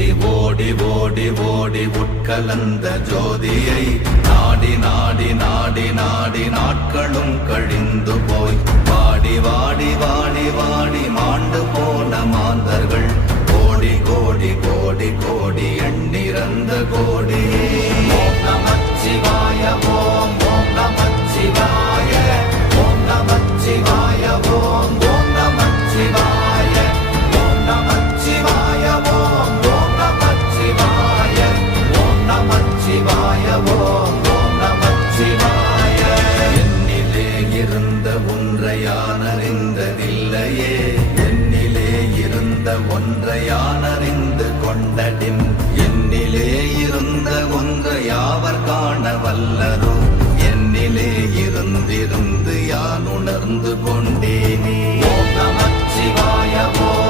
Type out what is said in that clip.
ஓடி ஓடி ஓடி உட்கலந்த ஜோதியை நாடி நாடி நாடி நாடி நாட்களும் கழிந்து போய் வாடி வாடி வாடி வாடி மாண்டு போன மாந்தர்கள் கோடி கோடி கோடி கோடி எண்ணிறந்த கோடி. ஓம் நமச்சிவாய ஓம் ஓம் நமச்சிவாய ஓம் நமச்சிவாய ஓம் ஓம் நமச்சிவாய ஓம் நமச்சிவாய ஓம் ஓம் நமச்சிவாய ஓம் நமச்சிவாய ஓம் ஓம் நமச்சிவாய. என்னிலே இருந்த ஒன்றை யான் அறிந்ததில்லையே, என்னிலே இருந்த ஒன்றை யான் அறிந்து கொண்டடின், என்னிலே இருந்த ஒன்றை யாவர் காண வல்லதோ, என்னிலே இருந்திருந்து யான் உணர்ந்து கொண்டேனே. ஓம் நமச்சிவாய ஓம்